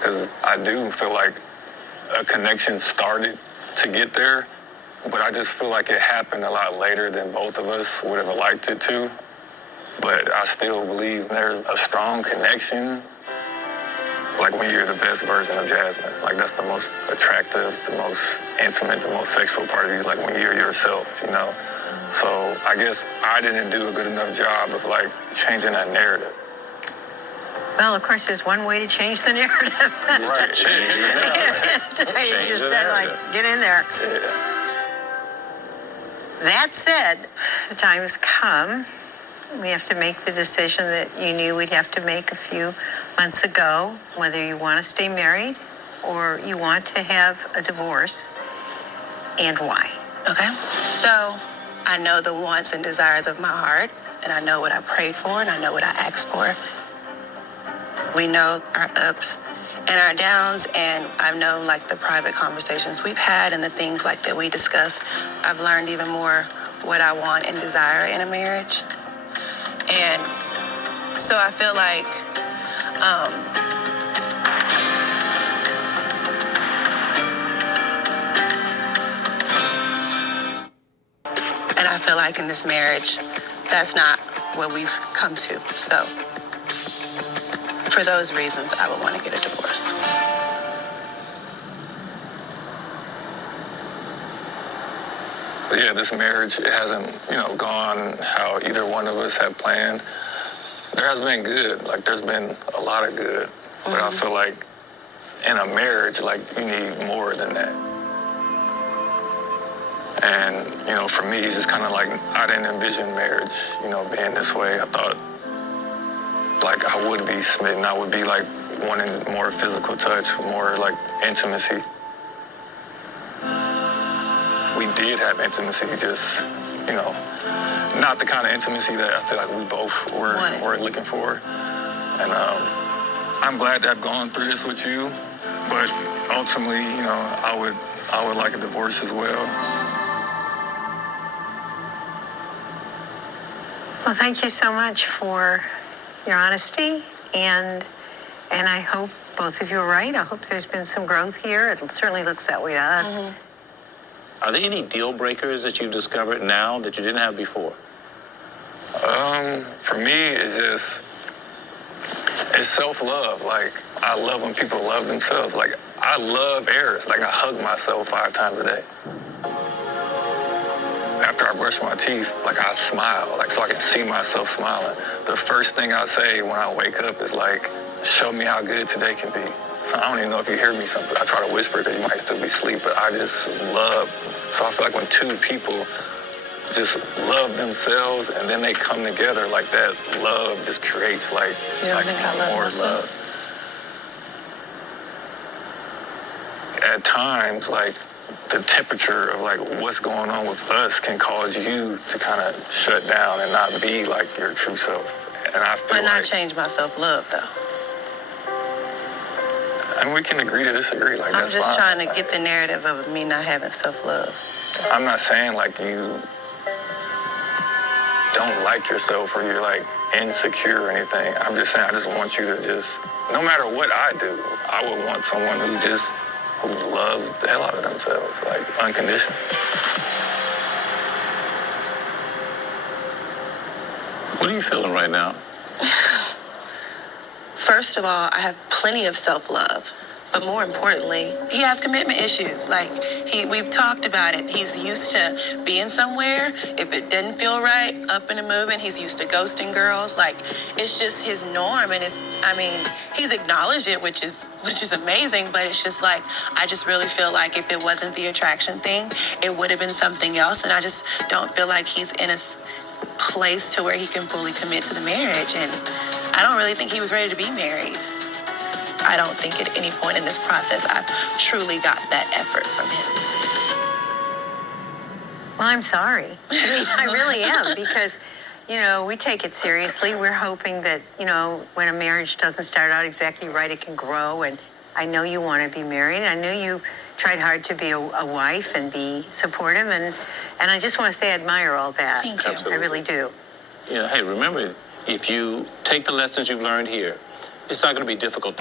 because I do feel like a connection started to get there, but I just feel like it happened a lot later than both of us would have liked it to. But I still believe there's a strong connection, like when you're the best version of Jasmine. Like that's the most attractive, the most intimate, the most sexual part of you, like when you're yourself, you know? So I guess I didn't do a good enough job of like changing that narrative. Well, of course, there's one way to change the narrative. Right. Change the narrative. You just said, like, get in there. Yeah. That said, the time has come. We have to make the decision that you knew we'd have to make a few months ago, whether you want to stay married or you want to have a divorce, and why. Okay. So I know the wants and desires of my heart, and I know what I prayed for, and I know what I asked for. We know our ups and our downs, and I've known like the private conversations we've had and the things like that we discussed. I've learned even more what I want and desire in a marriage. And so I feel like and I feel like in this marriage, that's not what we've come to. So for those reasons, I would want to get a divorce. But yeah, this marriage, it hasn't, gone how either one of us had planned. There has been good, like there's been a lot of good, but I feel like in a marriage, like you need more than that. And, for me, it's just kind of like, I didn't envision marriage, being this way. I thought like I would be smitten. I would be like wanting more physical touch, more like intimacy. We did have intimacy, just, not the kind of intimacy that I feel like we both were looking for. And I'm glad to have gone through this with you, but ultimately, I would like a divorce as well. Well, thank you so much for your honesty, and I hope both of you are right. I hope there's been some growth here. It certainly looks that way to us. Mm-hmm. Are there any deal breakers that you've discovered now that you didn't have before? For me, it's self-love. Like, I love when people love themselves. Like, I love Eris. Like, I hug myself 5 times a day. After I brush my teeth, like, I smile, like, so I can see myself smiling. The first thing I say when I wake up is, like, show me how good today can be. So I don't even know if you hear me something. I try to whisper because you might still be asleep, but I just love. So I feel like when two people just love themselves and then they come together, like that love just creates like more love. At times, like the temperature of like what's going on with us can cause you to kind of shut down and not be like your true self. And I feel but not change my self-love though. And we can agree to disagree. Like, I'm that's just fine. trying to get the narrative of me not having self-love. I'm not saying like you don't like yourself or you're like insecure or anything. I'm just saying I just want you to just, no matter what I do, I would want someone who loves the hell out of themselves, like unconditionally. What are you feeling right now? First of all, I have plenty of self-love, but more importantly, he has commitment issues. Like, we've talked about it. He's used to being somewhere. If it didn't feel right, up and moving. He's used to ghosting girls. Like, it's just his norm, and he's acknowledged it, which is amazing, but it's just like, I just really feel like if it wasn't the attraction thing, it would have been something else, and I just don't feel like he's in a place to where he can fully commit to the marriage, and I don't really think he was ready to be married. I don't think at any point in this process I've truly got that effort from him. Well, I'm sorry. I really am, because, we take it seriously. We're hoping that, when a marriage doesn't start out exactly right, it can grow. And I know you want to be married. I know you tried hard to be a wife and be supportive. And I just want to say I admire all that. Thank you. Absolutely. I really do. Hey, remember, if you take the lessons you've learned here, it's not going to be difficult